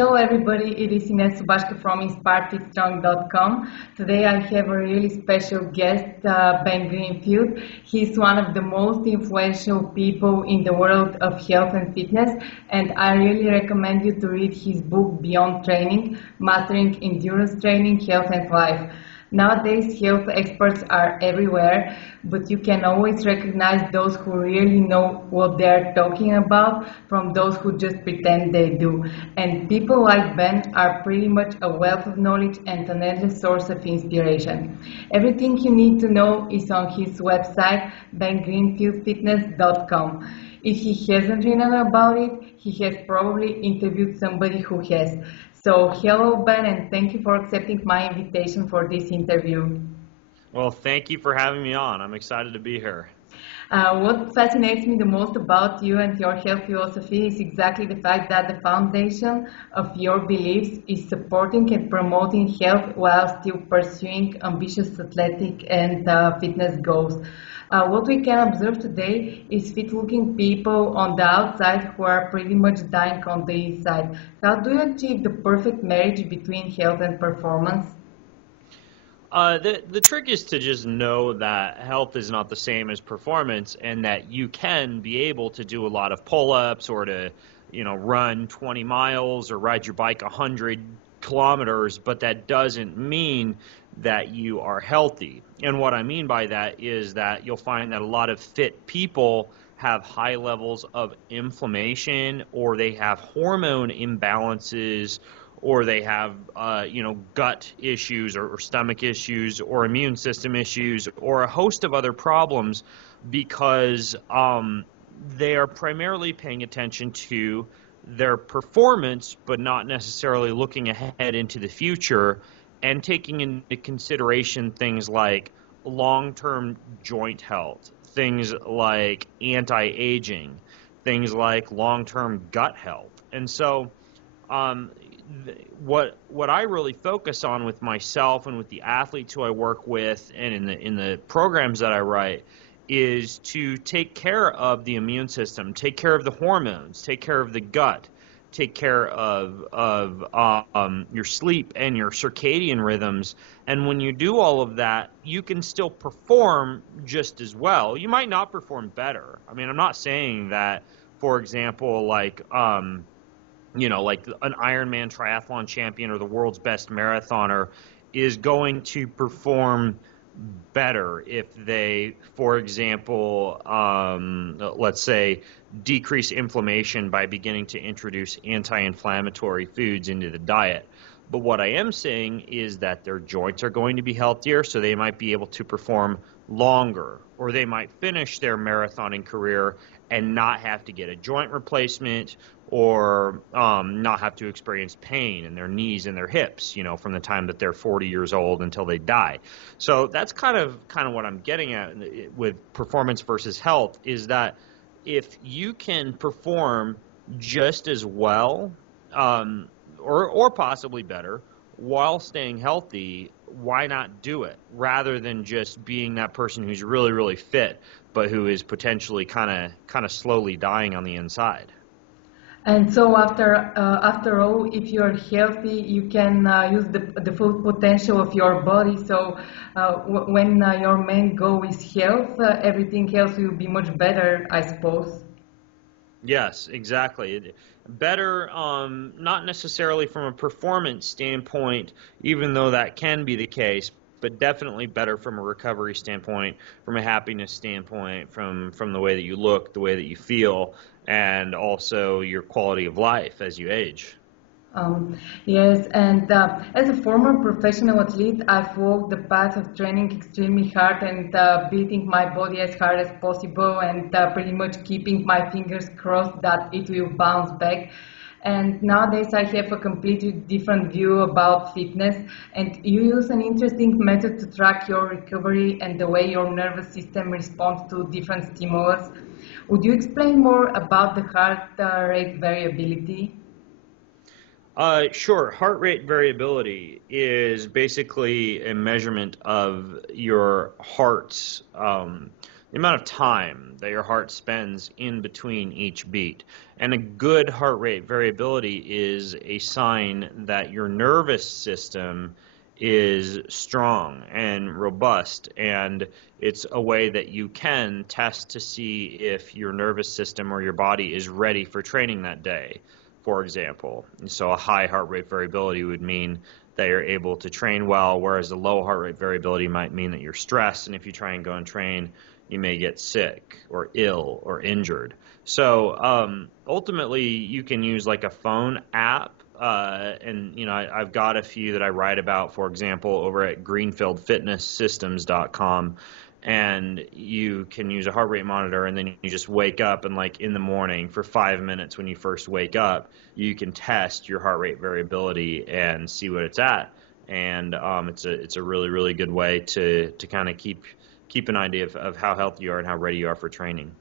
Hello everybody, it is Ines Subashka from InspiredFitStrong.com. Today I have a really special guest, Ben Greenfield. He's one of the most influential people in the world of health and fitness, and I really recommend you to read his book Beyond Training, Mastering Endurance Training, Health and Life. Nowadays, health experts are everywhere, but you can always recognize those who really know what they're talking about from those who just pretend they do. And people like Ben are pretty much a wealth of knowledge and an endless source of inspiration. Everything you need to know is on his website, bengreenfieldfitness.com. If he hasn't written about it, he has probably interviewed somebody who has. So hello Ben, and thank you for accepting my invitation for this interview. Well, thank you for having me on. I'm excited to be here. What fascinates me the most about you and your health philosophy is exactly the fact that the foundation of your beliefs is supporting and promoting health while still pursuing ambitious athletic and fitness goals. What we can observe today is fit-looking people on the outside who are pretty much dying on the inside. How do you achieve the perfect marriage between health and performance? The trick is to just know that health is not the same as performance, and that you can be able to do a lot of pull-ups or to, run 20 miles or ride your bike 100 kilometers, but that doesn't mean that you are healthy. And what I mean by that is that you'll find that a lot of fit people have high levels of inflammation, or they have hormone imbalances, or they have gut issues, or stomach issues, or immune system issues, or a host of other problems, because they are primarily paying attention to their performance, but not necessarily looking ahead into the future and taking into consideration things like long-term joint health, things like anti-aging, things like long-term gut health. And so what I really focus on with myself and with the athletes who I work with and in the programs that I write is to take care of the immune system, take care of the hormones, take care of the gut, take care of your sleep and your circadian rhythms. And when you do all of that, you can still perform just as well. You might not perform better. I mean, I'm not saying that, for example, like an Ironman triathlon champion or the world's best marathoner is going to perform better if they, for example, let's say, decrease inflammation by beginning to introduce anti-inflammatory foods into the diet. But what I am saying is that their joints are going to be healthier, so they might be able to perform longer, or they might finish their marathoning career and not have to get a joint replacement, or not have to experience pain in their knees and their hips, from the time that they're 40 years old until they die. So that's kind of what I'm getting at with performance versus health, is that if you can perform just as well, or possibly better, while staying healthy, why not do it, rather than just being that person who's really, really fit, but who is potentially kind of slowly dying on the inside. And so after all, if you're healthy, you can use the full potential of your body. So when your main goal is health, everything else will be much better, I suppose. Yes, exactly. Better, not necessarily from a performance standpoint, even though that can be the case, but definitely better from a recovery standpoint, from a happiness standpoint, from the way that you look, the way that you feel, and also your quality of life as you age. Yes, and as a former professional athlete, I've walked the path of training extremely hard and beating my body as hard as possible, and pretty much keeping my fingers crossed that it will bounce back. And nowadays I have a completely different view about fitness, and you use an interesting method to track your recovery and the way your nervous system responds to different stimulus. Would you explain more about the heart rate variability? Sure. Heart rate variability is basically a measurement of your heart's the amount of time that your heart spends in between each beat. And a good heart rate variability is a sign that your nervous system is strong and robust, and it's a way that you can test to see if your nervous system or your body is ready for training that day, for example. And so a high heart rate variability would mean that you're able to train well, whereas a low heart rate variability might mean that you're stressed, and if you try and go and train, you may get sick or ill or injured. So ultimately, you can use like a phone app, and I've got a few that I write about, for example, over at greenfieldfitnesssystems.com, and you can use a heart rate monitor, and then you just wake up, and like in the morning for 5 minutes when you first wake up, you can test your heart rate variability and see what it's at. And it's a really, really good way to kind of keep an idea of how healthy you are and how ready you are for training.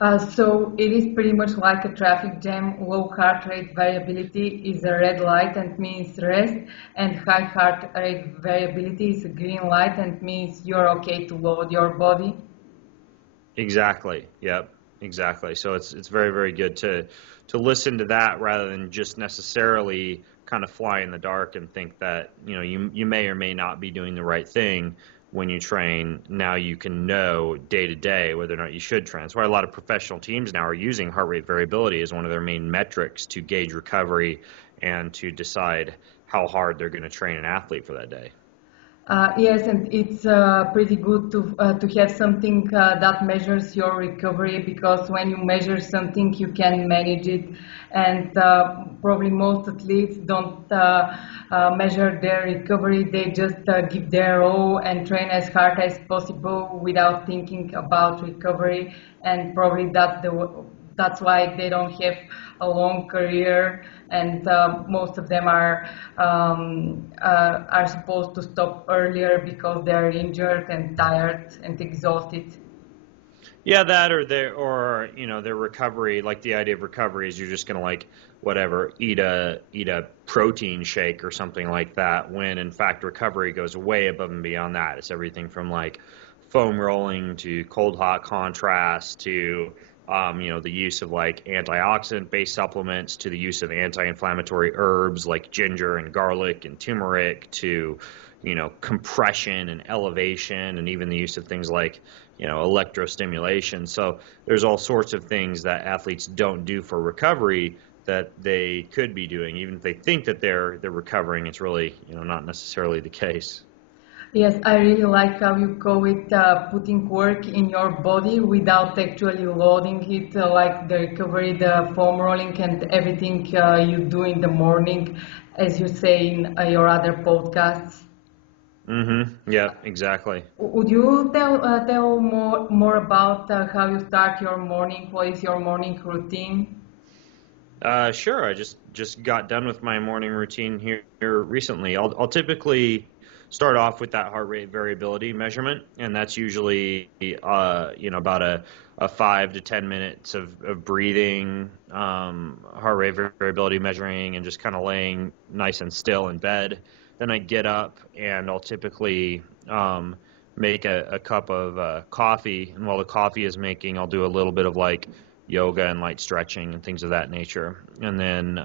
So it is pretty much like a traffic jam. Low heart rate variability is a red light and means rest, and high heart rate variability is a green light and means you're okay to load your body. Exactly. Yep. Exactly. So it's very, very good to listen to that rather than just necessarily kind of fly in the dark and think that you may or may not be doing the right thing when you train. Now you can know day to day whether or not you should train. That's why a lot of professional teams now are using heart rate variability as one of their main metrics to gauge recovery and to decide how hard they're going to train an athlete for that day. Yes, and it's pretty good to have something that measures your recovery, because when you measure something, you can manage it. And probably most athletes don't measure their recovery. They just give their all and train as hard as possible without thinking about recovery. And probably that's why they don't have a long career, and most of them are supposed to stop earlier because they're injured and tired and exhausted. Yeah, that or their recovery, like the idea of recovery is you're just gonna like whatever eat a protein shake or something like that, when in fact recovery goes way above and beyond that. It's everything from like foam rolling to cold hot contrast to the use of like antioxidant based supplements, to the use of anti-inflammatory herbs like ginger and garlic and turmeric, to compression and elevation, and even the use of things like electrostimulation. So there's all sorts of things that athletes don't do for recovery that they could be doing, even if they think that they're recovering. It's really not necessarily the case. Yes, I really like how you call it putting work in your body without actually loading it, like the recovery, the foam rolling, and everything you do in the morning, as you say in your other podcasts. Mm-hmm. Yeah, exactly. Would you tell more about how you start your morning? What is your morning routine? Sure. I just got done with my morning routine here recently. I'll typically start off with that heart rate variability measurement, and that's usually about a 5 to 10 minutes of breathing, heart rate variability measuring, and just kind of laying nice and still in bed. Then I get up and I'll typically make a cup of coffee, and while the coffee is making, I'll do a little bit of like yoga and light stretching and things of that nature. And then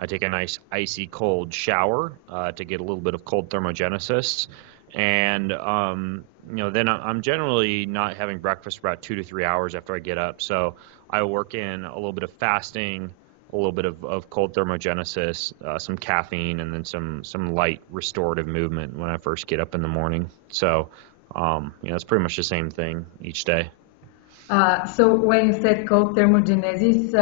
I take a nice icy cold shower to get a little bit of cold thermogenesis. And then I'm generally not having breakfast for about 2 to 3 hours after I get up. So I work in a little bit of fasting, a little bit of cold thermogenesis, some caffeine, and then some light restorative movement when I first get up in the morning. So it's pretty much the same thing each day. So when you said cold thermogenesis,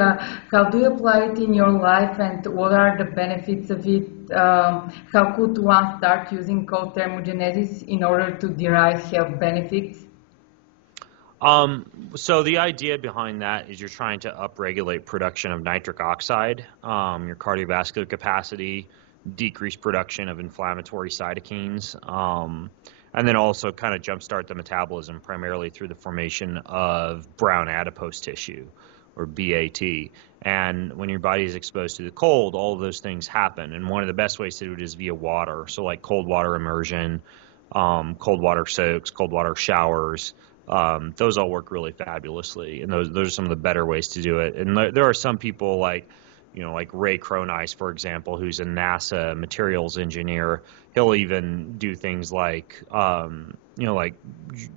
how do you apply it in your life, and what are the benefits of it? How could one start using cold thermogenesis in order to derive health benefits? So the idea behind that is you're trying to upregulate production of nitric oxide, your cardiovascular capacity, decrease production of inflammatory cytokines, and then also kind of jumpstart the metabolism primarily through the formation of brown adipose tissue, or BAT. And when your body is exposed to the cold, all of those things happen. And one of the best ways to do it is via water. So like cold water immersion, cold water soaks, cold water showers, Those all work really fabulously, and those are some of the better ways to do it. And there are some people like, like Ray Cronice, for example, who's a NASA materials engineer. He'll even do things like, like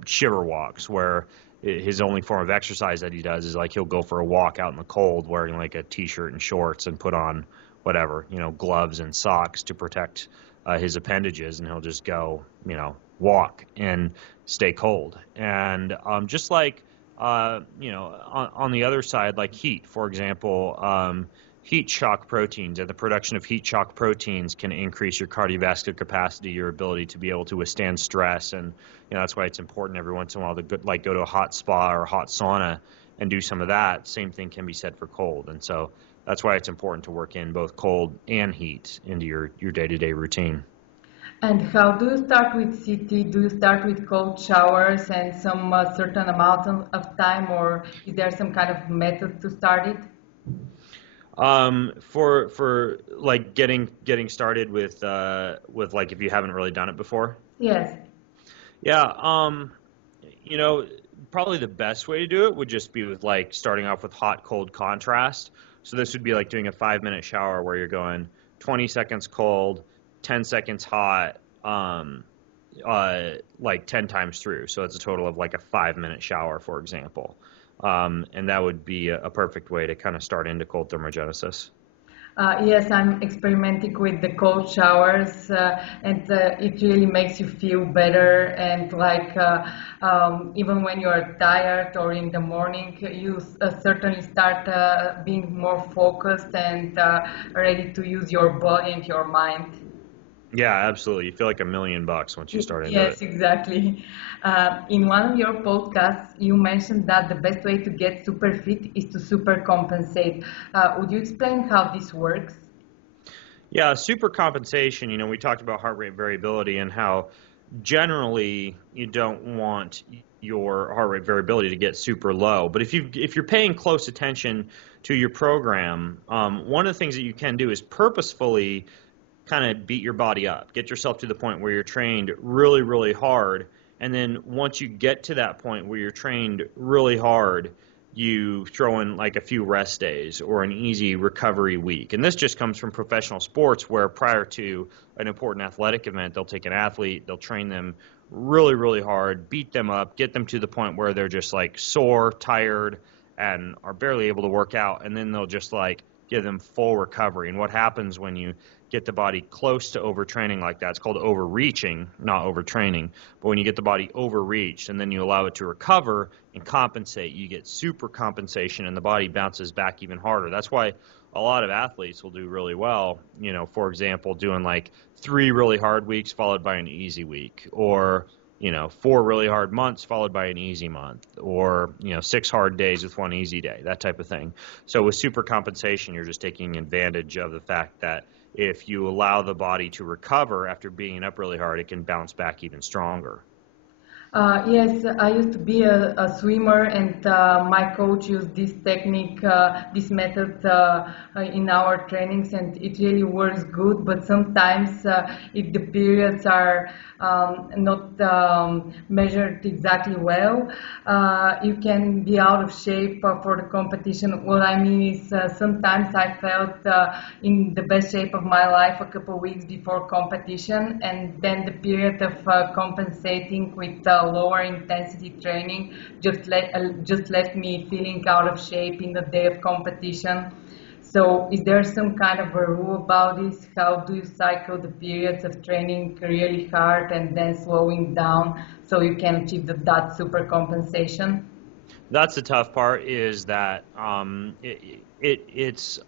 shiver walks, where his only form of exercise that he does is like he'll go for a walk out in the cold wearing like a t-shirt and shorts and put on whatever, gloves and socks to protect his appendages, and he'll just go, walk and stay cold. And just like, on the other side, like heat, for example, heat shock proteins and the production of heat shock proteins can increase your cardiovascular capacity, your ability to be able to withstand stress. And that's why it's important every once in a while to go to a hot spa or a hot sauna and do some of that. Same thing can be said for cold. And so that's why it's important to work in both cold and heat into your day-to-day routine. And how do you start with CT? Do you start with cold showers and some certain amount of time, or is there some kind of method to start it? For like getting started with like if you haven't really done it before. Yes. Yeah. Probably the best way to do it would just be with like starting off with hot cold contrast. So this would be like doing a 5-minute shower where you're going 20 seconds cold, 10 seconds hot, like 10 times through. So it's a total of like a 5-minute shower, for example. And that would be a perfect way to kind of start into cold thermogenesis. Yes, I'm experimenting with the cold showers, and it really makes you feel better. And like even when you're tired or in the morning, you certainly start being more focused and ready to use your body and your mind. Yeah, absolutely. You feel like $1,000,000 once you start into it. Yes, exactly. In one of your podcasts, you mentioned that the best way to get super fit is to super compensate. Would you explain how this works? Yeah, super compensation, we talked about heart rate variability and how generally you don't want your heart rate variability to get super low. But if you're paying close attention to your program, one of the things that you can do is purposefully kind of beat your body up, get yourself to the point where you're trained really, really hard. And then once you get to that point where you're trained really hard, you throw in like a few rest days or an easy recovery week. And this just comes from professional sports where prior to an important athletic event, they'll take an athlete, they'll train them really, really hard, beat them up, get them to the point where they're just like sore, tired, and are barely able to work out. And then they'll just like give them full recovery. And what happens when you get the body close to overtraining like that, it's called overreaching, not overtraining. But when you get the body overreached and then you allow it to recover and compensate, you get super compensation and the body bounces back even harder. That's why a lot of athletes will do really well, for example, doing like 3 really hard weeks followed by an easy week, or 4 really hard months followed by an easy month, or 6 hard days with 1 easy day, that type of thing. So with super compensation, you're just taking advantage of the fact that if you allow the body to recover after being up really hard, it can bounce back even stronger. Yes, I used to be a swimmer, and my coach used this technique, this method in our trainings, and it really works good. But sometimes, if the periods are not measured exactly well, you can be out of shape for the competition. What I mean is, sometimes I felt in the best shape of my life a couple weeks before competition, and then the period of compensating with lower intensity training just left me feeling out of shape in the day of competition. So is there some kind of a rule about this? How do you cycle the periods of training really hard and then slowing down so you can achieve that super compensation? That's the tough part, is that it's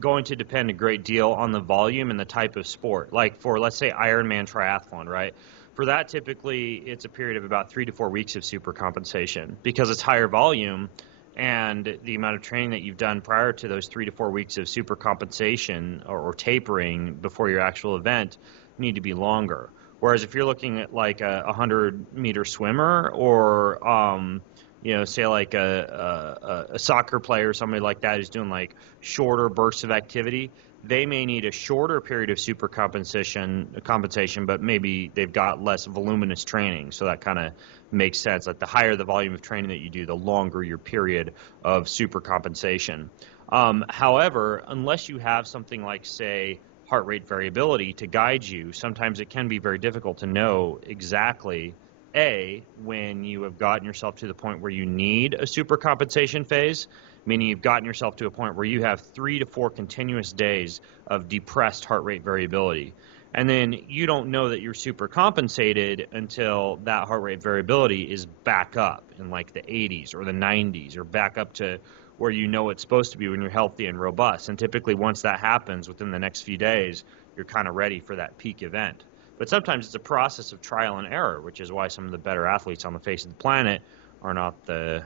going to depend a great deal on the volume and the type of sport. Like for, let's say, Ironman triathlon, right? For that, typically, it's a period of about 3 to 4 weeks of super compensation because it's higher volume, and the amount of training that you've done prior to those 3 to 4 weeks of super compensation or tapering before your actual event need to be longer. Whereas if you're looking at like a 100-meter swimmer or say like a soccer player or somebody like that who's doing like shorter bursts of activity, they may need a shorter period of compensation, but maybe they've got less voluminous training. So that kind of makes sense. Like the higher the volume of training that you do, the longer your period of super compensation. However, unless you have something like, say, heart rate variability to guide you, sometimes it can be very difficult to know exactly, when you have gotten yourself to the point where you need a super compensation phase, meaning you've gotten yourself to a point where you have 3 to 4 continuous days of depressed heart rate variability. And then you don't know that you're super compensated until that heart rate variability is back up in like the 80s or the 90s, or back up to where you know it's supposed to be when you're healthy and robust. And typically once that happens within the next few days, you're kind of ready for that peak event. But sometimes it's a process of trial and error, which is why some of the better athletes on the face of the planet are not the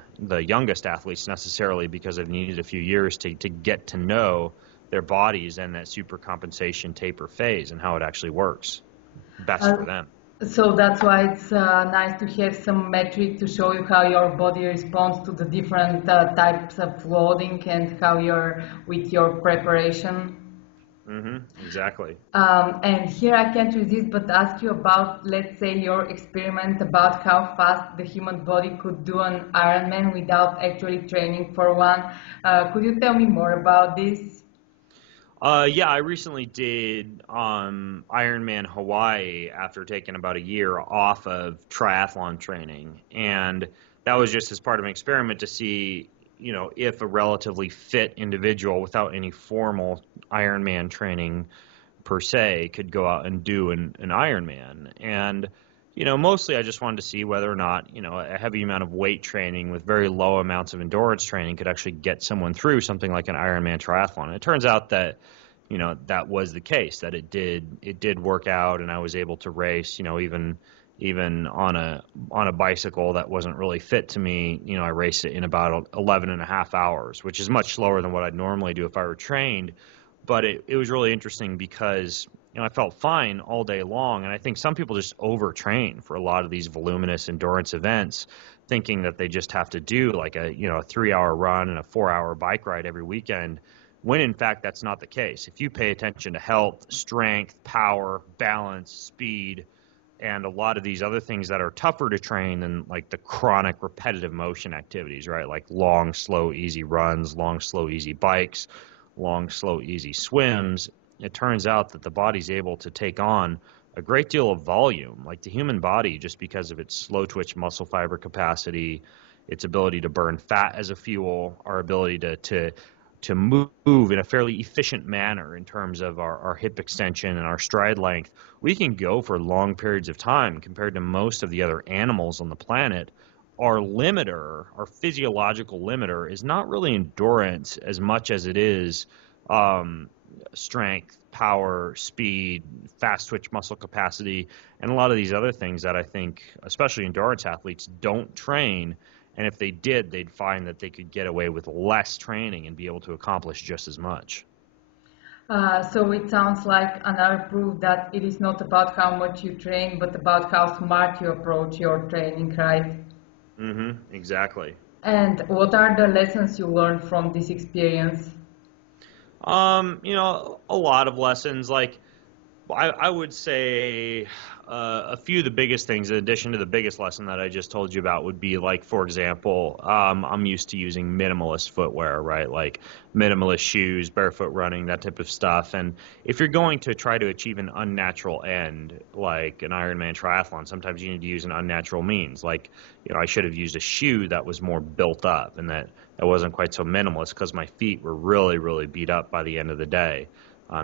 youngest athletes necessarily, because they've needed a few years to get to know their bodies and that super compensation taper phase and how it actually works best for them. So that's why it's nice to have some metric to show you how your body responds to the different types of loading and how you're with your preparation. Exactly. And here I can't resist but ask you about, let's say, your experiment about how fast the human body could do an Ironman without actually training for one. Could you tell me more about this? Yeah, I recently did Ironman Hawaii after taking about a year off of triathlon training, and that was just as part of an experiment to see, if a relatively fit individual without any formal Ironman training per se could go out and do an Ironman. And mostly I just wanted to see whether or not, a heavy amount of weight training with very low amounts of endurance training could actually get someone through something like an Ironman triathlon. And it turns out that, that was the case, that it did work out, and I was able to race, even on a bicycle that wasn't really fit to me. I raced it in about 11 and a half hours, which is much slower than what I'd normally do if I were trained. But it was really interesting because, I felt fine all day long. And I think some people just overtrain for a lot of these voluminous endurance events, thinking that they just have to do like a 3-hour run and a 4-hour bike ride every weekend, when in fact that's not the case. If you pay attention to health, strength, power, balance, speed, and a lot of these other things that are tougher to train than like the chronic repetitive motion activities, right? Like long, slow, easy runs, long, slow, easy bikes, long, slow, easy swims. It turns out that the body's able to take on a great deal of volume. Like the human body, just because of its slow twitch muscle fiber capacity, its ability to burn fat as a fuel, our ability to move in a fairly efficient manner in terms of our hip extension and our stride length, we can go for long periods of time compared to most of the other animals on the planet. Our limiter, our physiological limiter, is not really endurance as much as it is strength, power, speed, fast twitch muscle capacity, and a lot of these other things that I think, especially endurance athletes, don't train. And if they did, they'd find that they could get away with less training and be able to accomplish just as much. So it sounds like another proof that it is not about how much you train, but about how smart you approach your training, right? Exactly. And what are the lessons you learned from this experience? A lot of lessons. Like, I would say a few of the biggest things, in addition to the biggest lesson that I just told you about, would be like, for example, I'm used to using minimalist footwear, right? Like minimalist shoes, barefoot running, that type of stuff. And if you're going to try to achieve an unnatural end, like an Ironman triathlon, sometimes you need to use an unnatural means. Like, I should have used a shoe that was more built up and that wasn't quite so minimalist, because my feet were really, really beat up by the end of the day.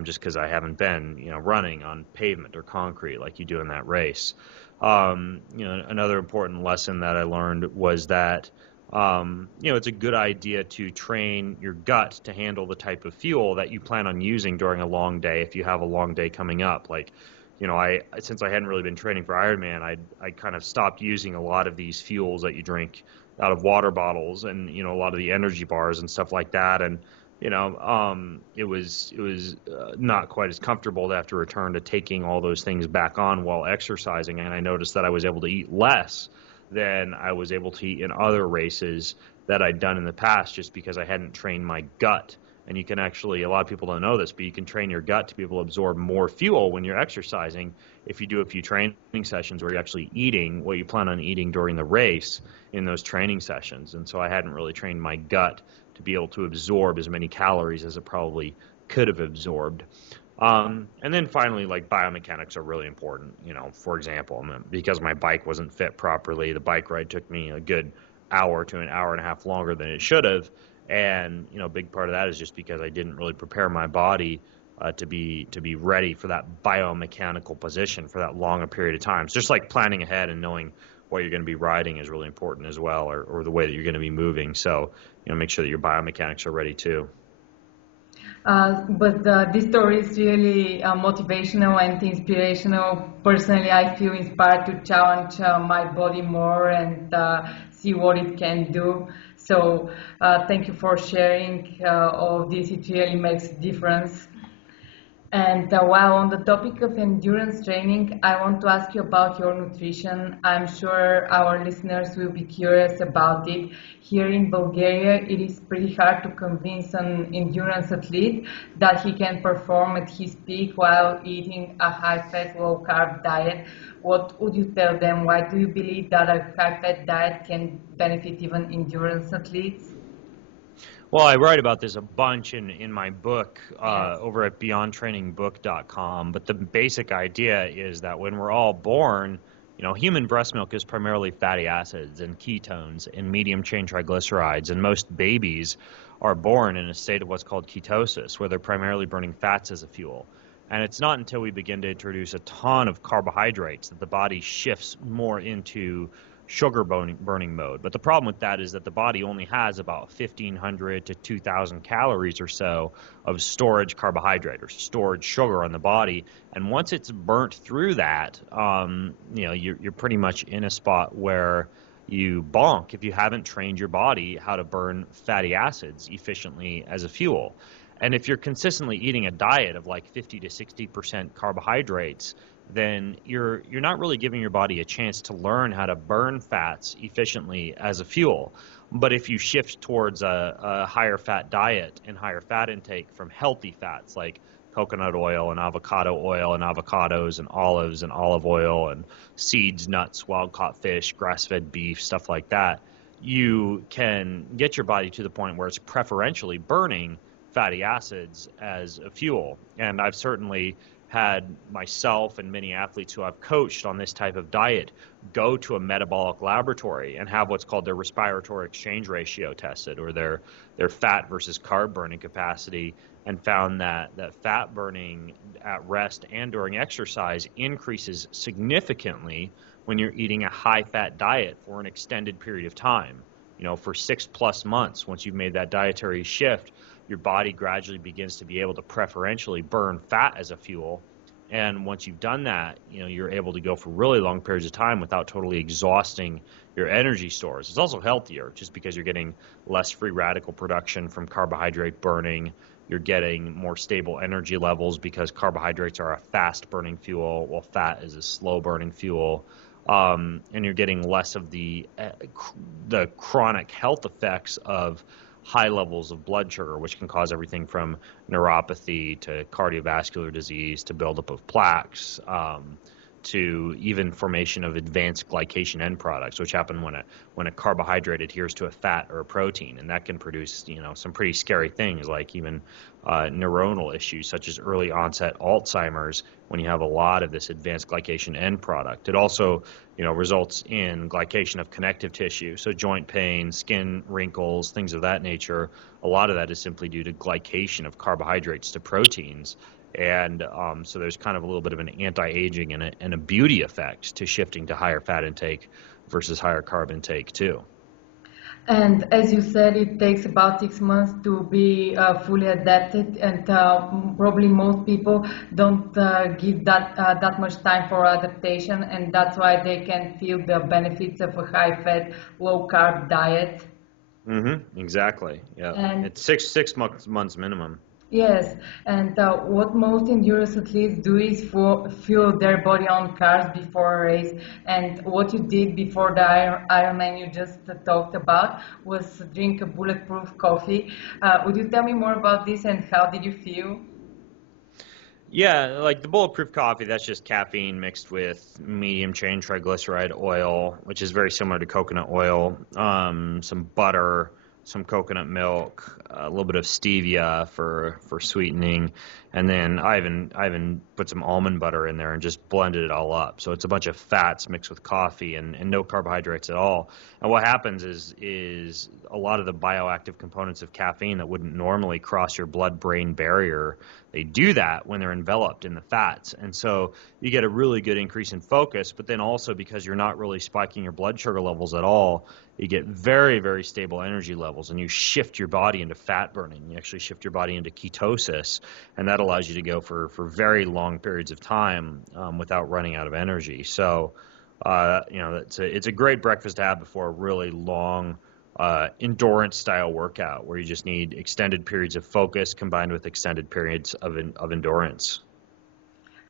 Just because I haven't been, running on pavement or concrete like you do in that race. Another important lesson that I learned was that, it's a good idea to train your gut to handle the type of fuel that you plan on using during a long day if you have a long day coming up. Like, since I hadn't really been training for Ironman, I kind of stopped using a lot of these fuels that you drink out of water bottles and, a lot of the energy bars and stuff like that. And it was not quite as comfortable to have to return to taking all those things back on while exercising, and I noticed that I was able to eat less than I was able to eat in other races that I'd done in the past, just because I hadn't trained my gut. And you can actually, a lot of people don't know this, but you can train your gut to be able to absorb more fuel when you're exercising if you do a few training sessions where you're actually eating what you plan on eating during the race in those training sessions. And so I hadn't really trained my gut to be able to absorb as many calories as it probably could have absorbed. And then finally, like, biomechanics are really important. For example, because my bike wasn't fit properly, the bike ride took me a good hour to an hour and a half longer than it should have. And a big part of that is just because I didn't really prepare my body to be ready for that biomechanical position for that long a period of time. It's just like planning ahead and knowing what you're going to be riding is really important as well, or the way that you're going to be moving. So make sure that your biomechanics are ready too. But this story is really motivational and inspirational. Personally, I feel inspired to challenge my body more and see what it can do. So thank you for sharing all of this. It really makes a difference. And while on the topic of endurance training, I want to ask you about your nutrition. I'm sure our listeners will be curious about it. Here in Bulgaria, it is pretty hard to convince an endurance athlete that he can perform at his peak while eating a high-fat, low-carb diet. What would you tell them? Why do you believe that a high-fat diet can benefit even endurance athletes? Well, I write about this a bunch in my book over at beyondtrainingbook.com. But the basic idea is that when we're all born, human breast milk is primarily fatty acids and ketones and medium chain triglycerides. And most babies are born in a state of what's called ketosis, where they're primarily burning fats as a fuel. And it's not until we begin to introduce a ton of carbohydrates that the body shifts more into sugar burning mode. But the problem with that is that the body only has about 1,500 to 2,000 calories or so of storage carbohydrate or stored sugar on the body. And once it's burnt through that, you're pretty much in a spot where you bonk if you haven't trained your body how to burn fatty acids efficiently as a fuel. And if you're consistently eating a diet of like 50 to 60% carbohydrates, then you're not really giving your body a chance to learn how to burn fats efficiently as a fuel. But if you shift towards a higher fat diet and higher fat intake from healthy fats like coconut oil and avocado oil and avocados and olives and olive oil and seeds, nuts, wild-caught fish, grass-fed beef, stuff like that, you can get your body to the point where it's preferentially burning fatty acids as a fuel. And I've certainly had myself and many athletes who I've coached on this type of diet go to a metabolic laboratory and have what's called their respiratory exchange ratio tested, or their fat versus carb burning capacity, and found that fat burning at rest and during exercise increases significantly when you're eating a high fat diet for an extended period of time. For 6+ months, once you've made that dietary shift, your body gradually begins to be able to preferentially burn fat as a fuel. And once you've done that, you're able to go for really long periods of time without totally exhausting your energy stores. It's also healthier just because you're getting less free radical production from carbohydrate burning. You're getting more stable energy levels because carbohydrates are a fast burning fuel while fat is a slow burning fuel. And you're getting less of the chronic health effects of high levels of blood sugar, which can cause everything from neuropathy to cardiovascular disease to buildup of plaques, to even formation of advanced glycation end products, which happen when a carbohydrate adheres to a fat or a protein, and that can produce some pretty scary things like even neuronal issues such as early onset Alzheimer's when you have a lot of this advanced glycation end product. It also results in glycation of connective tissue, so joint pain, skin wrinkles, things of that nature. A lot of that is simply due to glycation of carbohydrates to proteins. And so there's kind of a little bit of an anti-aging and a beauty effect to shifting to higher fat intake versus higher carb intake too. And as you said, it takes about 6 months to be fully adapted, and probably most people don't give that much time for adaptation, and that's why they can feel the benefits of a high-fat, low-carb diet. Exactly. Yeah. And it's six months minimum. Yes, and what most endurance athletes do is fuel their body on carbs before a race. And what you did before the Ironman you just talked about was drink a bulletproof coffee. Would you tell me more about this and how did you feel? Yeah, like the bulletproof coffee, that's just caffeine mixed with medium chain triglyceride oil, which is very similar to coconut oil, some butter, some coconut milk, a little bit of stevia for sweetening, and then I even put some almond butter in there and just blended it all up. So it's a bunch of fats mixed with coffee and no carbohydrates at all. And what happens is a lot of the bioactive components of caffeine that wouldn't normally cross your blood-brain barrier, they do that when they're enveloped in the fats. And so you get a really good increase in focus, but then also because you're not really spiking your blood sugar levels at all, you get very, very stable energy levels and you shift your body into fat burning. You actually shift your body into ketosis, and that allows you to go for very long periods of time without running out of energy. So, it's a great breakfast to have before a really long endurance style workout where you just need extended periods of focus combined with extended periods of endurance.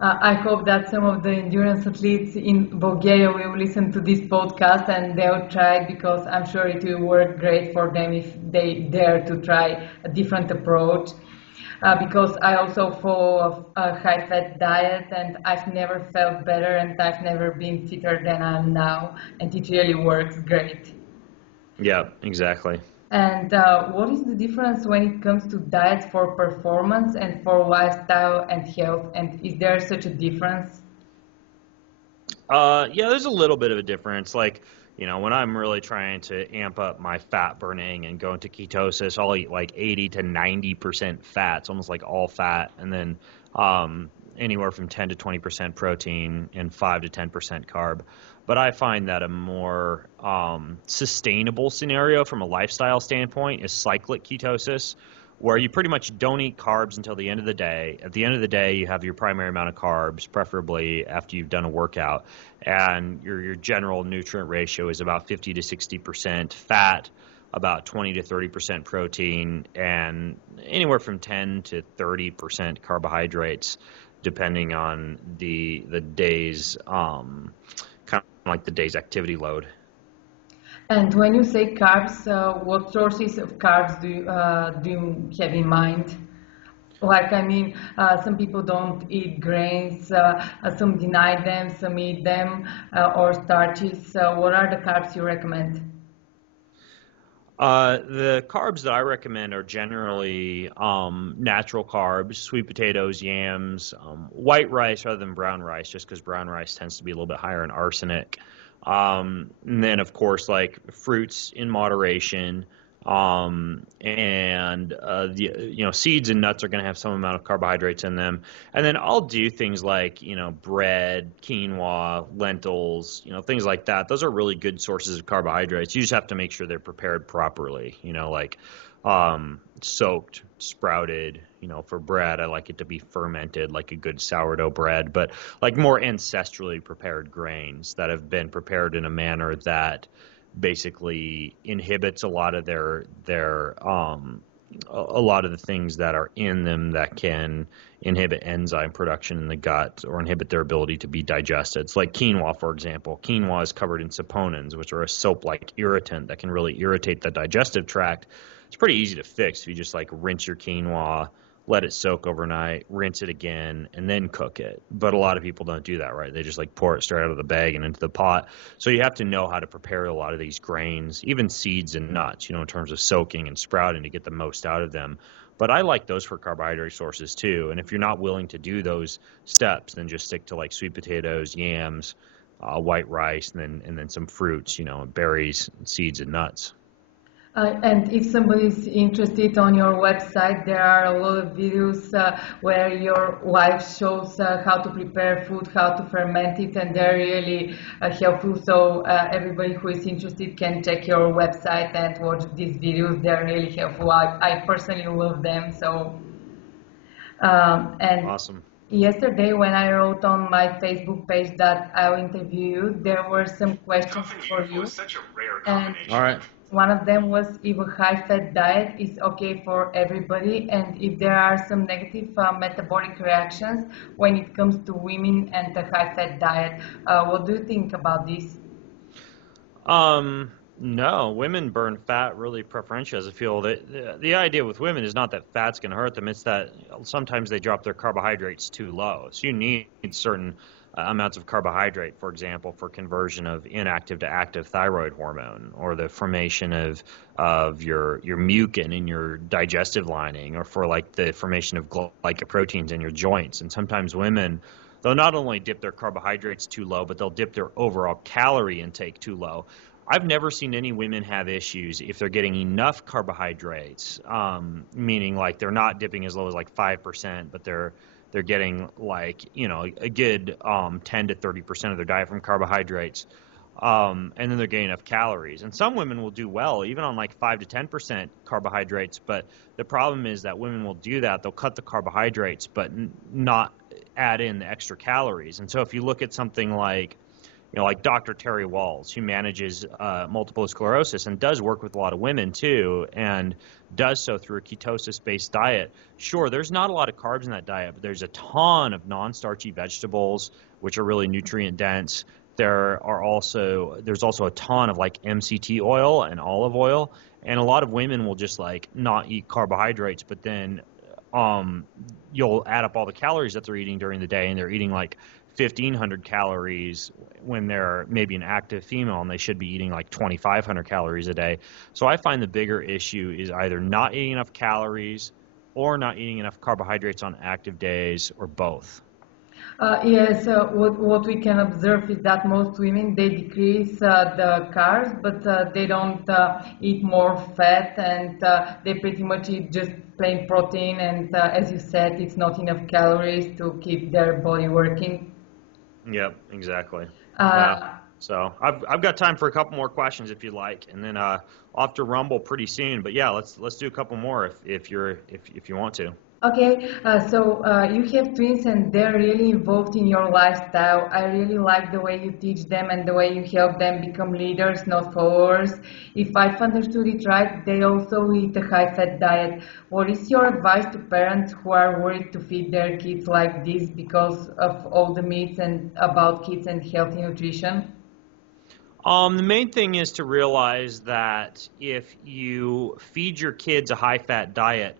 I hope that some of the endurance athletes in Bulgaria will listen to this podcast and they'll try it because I'm sure it will work great for them if they dare to try a different approach. Because I also follow a high-fat diet and I've never felt better and I've never been fitter than I am now, and it really works great. Yeah, exactly. And what is the difference when it comes to diets for performance and for lifestyle and health? And is there such a difference? Yeah, there's a little bit of a difference. Like, when I'm really trying to amp up my fat burning and go into ketosis, I'll eat like 80 to 90% fats, almost like all fat, and then anywhere from 10 to 20% protein and 5 to 10% carb. But I find that a more sustainable scenario from a lifestyle standpoint is cyclic ketosis, where you pretty much don't eat carbs until the end of the day. At the end of the day, you have your primary amount of carbs, preferably after you've done a workout, and your general nutrient ratio is about 50 to 60% fat, about 20 to 30% protein, and anywhere from 10 to 30% carbohydrates, depending on the day's kind of like the day's activity load. And when you say carbs, what sources of carbs do you have in mind? Like, I mean, some people don't eat grains, some deny them, some eat them, or starches. So what are the carbs you recommend? The carbs that I recommend are generally natural carbs, sweet potatoes, yams, white rice rather than brown rice, just because brown rice tends to be a little bit higher in arsenic. And then, of course, like fruits in moderation, and seeds and nuts are going to have some amount of carbohydrates in them. And then I'll do things like bread, quinoa, lentils, things like that. Those are really good sources of carbohydrates. You just have to make sure they're prepared properly. Like soaked, sprouted. For bread, I like it to be fermented, like a good sourdough bread, but like more ancestrally prepared grains that have been prepared in a manner that basically inhibits a lot of a lot of the things that are in them that can inhibit enzyme production in the gut or inhibit their ability to be digested. It's like quinoa, for example. Quinoa is covered in saponins, which are a soap-like irritant that can really irritate the digestive tract. It's pretty easy to fix if you just like rinse your quinoa, let it soak overnight, rinse it again, and then cook it. But a lot of people don't do that, right? They just like pour it straight out of the bag and into the pot. So you have to know how to prepare a lot of these grains, even seeds and nuts, in terms of soaking and sprouting to get the most out of them. But I like those for carbohydrate sources too. And if you're not willing to do those steps, then just stick to like sweet potatoes, yams, white rice, and then some fruits, berries, seeds, and nuts. And if somebody is interested on your website, there are a lot of videos where your wife shows how to prepare food, how to ferment it, and they're really helpful. So everybody who is interested can check your website and watch these videos. They're really helpful. I personally love them. So and Awesome. yesterday when I wrote on my Facebook page that I'll interview you, there were some questions for you. And All right. One of them was if a high-fat diet is okay for everybody, and if there are some negative metabolic reactions when it comes to women and the high-fat diet. What do you think about this? No, women burn fat really preferentially as a fuel. The idea with women is not that fat's going to hurt them, it's that sometimes they drop their carbohydrates too low. So you need certain amounts of carbohydrate, for example, for conversion of inactive to active thyroid hormone, or the formation of your mucin in your digestive lining, or for like the formation of glycoproteins in your joints. And sometimes women, they'll not only dip their carbohydrates too low, but they'll dip their overall calorie intake too low. I've never seen any women have issues if they're getting enough carbohydrates, meaning like they're not dipping as low as like 5%, but they're getting like, a good 10 to 30% of their diet from carbohydrates, and then they're getting enough calories. And some women will do well even on like 5 to 10% carbohydrates, but the problem is that women will do that. They'll cut the carbohydrates, but not add in the extra calories. And so if you look at something like, like Dr. Terry Walls, who manages multiple sclerosis and does work with a lot of women too, and does so through a ketosis-based diet. Sure, there's not a lot of carbs in that diet, but there's a ton of non-starchy vegetables, which are really nutrient dense. There's also a ton of like MCT oil and olive oil, and a lot of women will just like not eat carbohydrates, but then you'll add up all the calories that they're eating during the day, and they're eating like 1,500 calories when they're maybe an active female, and they should be eating like 2,500 calories a day. So I find the bigger issue is either not eating enough calories or not eating enough carbohydrates on active days, or both. Yes, what we can observe is that most women, they decrease the carbs, but they don't eat more fat, and they pretty much eat just plain protein, and as you said, it's not enough calories to keep their body working. Yep, exactly. Yeah. Uh, So I've got time for a couple more questions if you'd like, and then I'll have to rumble pretty soon. But yeah, let's do a couple more if you want to. Okay, you have twins and they're really involved in your lifestyle. I really like the way you teach them and the way you help them become leaders, not followers. If I've understood it right, they also eat a high-fat diet. What is your advice to parents who are worried to feed their kids like this because of all the myths and about kids and healthy nutrition? The main thing is to realize that if you feed your kids a high-fat diet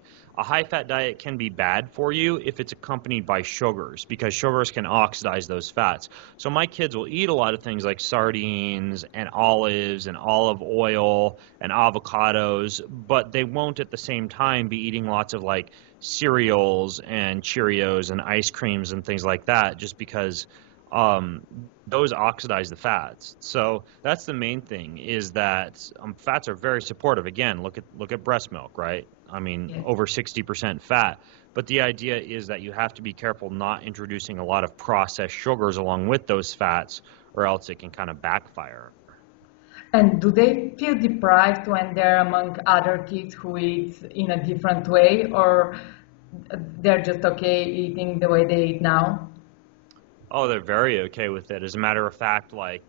can be bad for you if it's accompanied by sugars, because sugars can oxidize those fats. So my kids will eat a lot of things like sardines and olives and olive oil and avocados, but they won't at the same time be eating lots of like cereals and Cheerios and ice creams and things like that, just because those oxidize the fats. So that's the main thing, is that fats are very supportive. Again, look at breast milk, right? I mean, Yeah. over 60% fat. But the idea is that you have to be careful not introducing a lot of processed sugars along with those fats, or else it can kind of backfire. And do they feel deprived when they're among other kids who eat in a different way, or they're just okay eating the way they eat now? Oh, they're very okay with it. As a matter of fact, like,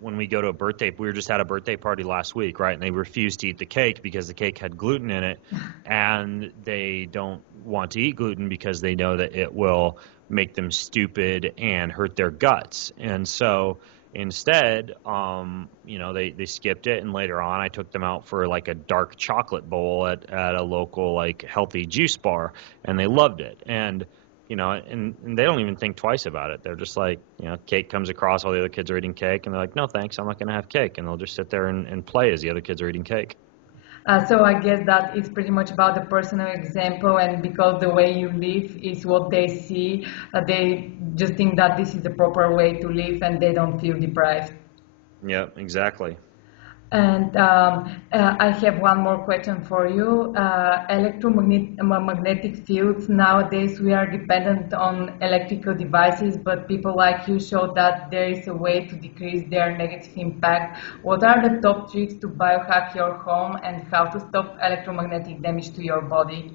when we go to we were just at a birthday party last week, right? And they refused to eat the cake because the cake had gluten in it. And they don't want to eat gluten because they know that it will make them stupid and hurt their guts. And so instead, they skipped it. And later on, I took them out for like a dark chocolate bowl at a local, like, healthy juice bar. And they loved it. And and they don't even think twice about it. They're just like, cake comes across, all the other kids are eating cake, and they're like, no, thanks, I'm not going to have cake. And they'll just sit there and play as the other kids are eating cake. So I guess that it's pretty much about the personal example, and because the way you live is what they see, they just think that this is the proper way to live, and they don't feel deprived. Yep, exactly. And I have one more question for you. Electromagnetic fields, nowadays we are dependent on electrical devices, but people like you show that there is a way to decrease their negative impact. What are the top tricks to biohack your home, and how to stop electromagnetic damage to your body?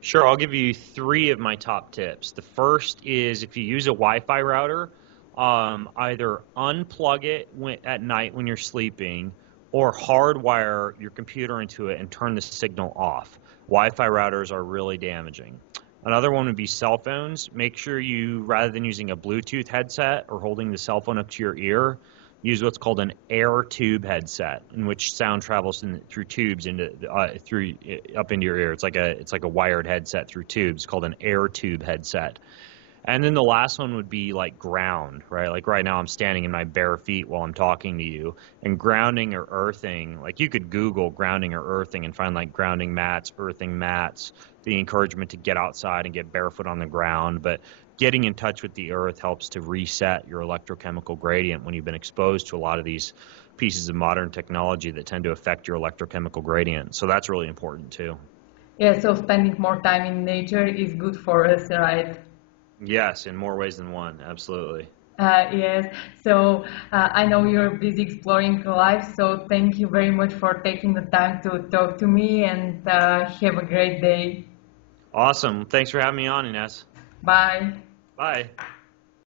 Sure, I'll give you three of my top tips. The first is, if you use a Wi-Fi router, either unplug it at night when you're sleeping, or hardwire your computer into it and turn the signal off. Wi-Fi routers are really damaging. Another one would be cell phones. Make sure you, rather than using a Bluetooth headset or holding the cell phone up to your ear, use what's called an air tube headset, in which sound travels through tubes up into your ear. It's like a wired headset through tubes, called an air tube headset. And then the last one would be like ground, right? Like right now I'm standing in my bare feet while I'm talking to you. And grounding or earthing, like you could Google grounding or earthing and find like grounding mats, earthing mats, the encouragement to get outside and get barefoot on the ground. But getting in touch with the earth helps to reset your electrochemical gradient when you've been exposed to a lot of these pieces of modern technology that tend to affect your electrochemical gradient. So that's really important too. Yeah, so spending more time in nature is good for us, right? Yes, in more ways than one, absolutely. Yes, so I know you're busy exploring life, so thank you very much for taking the time to talk to me and have a great day. Awesome. Thanks for having me on, Ines. Bye. Bye.